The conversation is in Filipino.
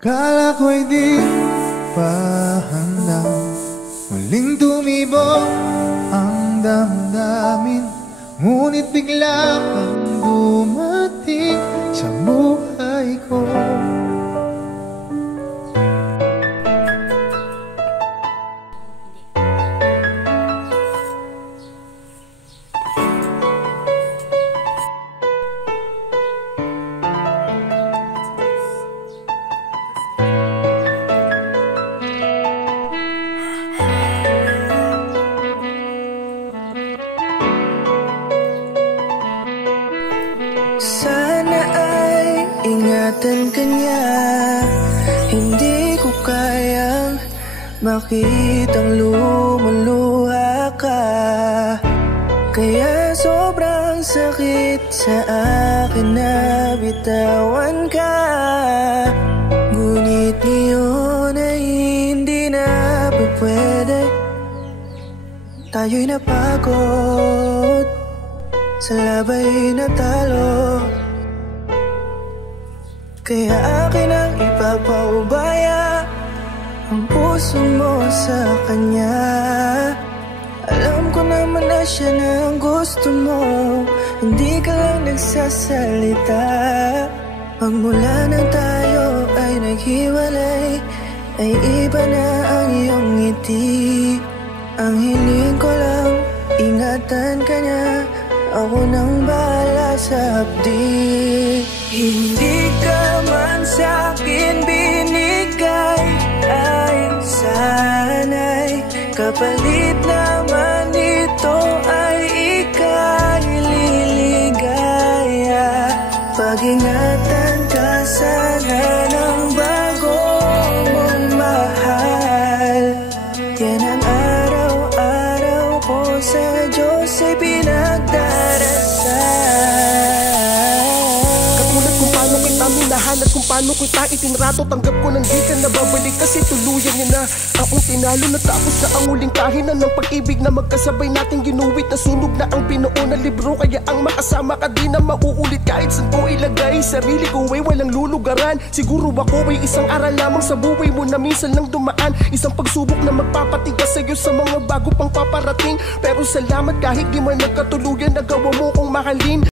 Kala ko'y di pa handa, muling tumibok ang damdamin. Ngunit bigla kang dumating sa buhay ko. Sana ay ingatan ka niya. Hindi ko kayang makitang lumuluha ka. Kaya sobrang sakit sa akin na bitawan ka. Ngunit ngayon ay hindi na pwede. Tayo'y napagod sa labay na talo. Kaya akin ang ipapaubaya ang puso mo sa kanya. Alam ko naman na siya na ang gusto mo, hindi ka lang nagsasalita. Pagmula nang tayo ay naghiwalay, ay iba na ang iyong ngiti. Ang hiling ko lang, ingatan ka niya. Ako nang bahala sa hapdi. Hindi ka man sa'kin binigay, ay sana'y kapalit naman ito ay ika'y liligaya. Pag-ingatan ka sana ng bago mong mahal. Yan ang araw-araw ko sa Diyos ay pinagdarasal. Katulad kung paano kita minahan at kung paano kita itinrato, tanggap ko nang di ka nababalik kasi tuluyan niya na akong tinalo. Natapos na ang huling kahinan ng pag-ibig na magkasabay nating ginuwit. Nasunog na ang pinuo na libro, kaya ang makasama ka di na mauulit. Kahit saan ko ilagay sarili ko ay walang lulugaran. Siguro ako ay isang aral lamang sa buhay mo na minsan lang dumaan. Isang pagsubok na magpapatigas sa'yo sa mga bago pang paparating. Pero salamat kahit di man nagkatuluyan, nagawa mo kong mahalin.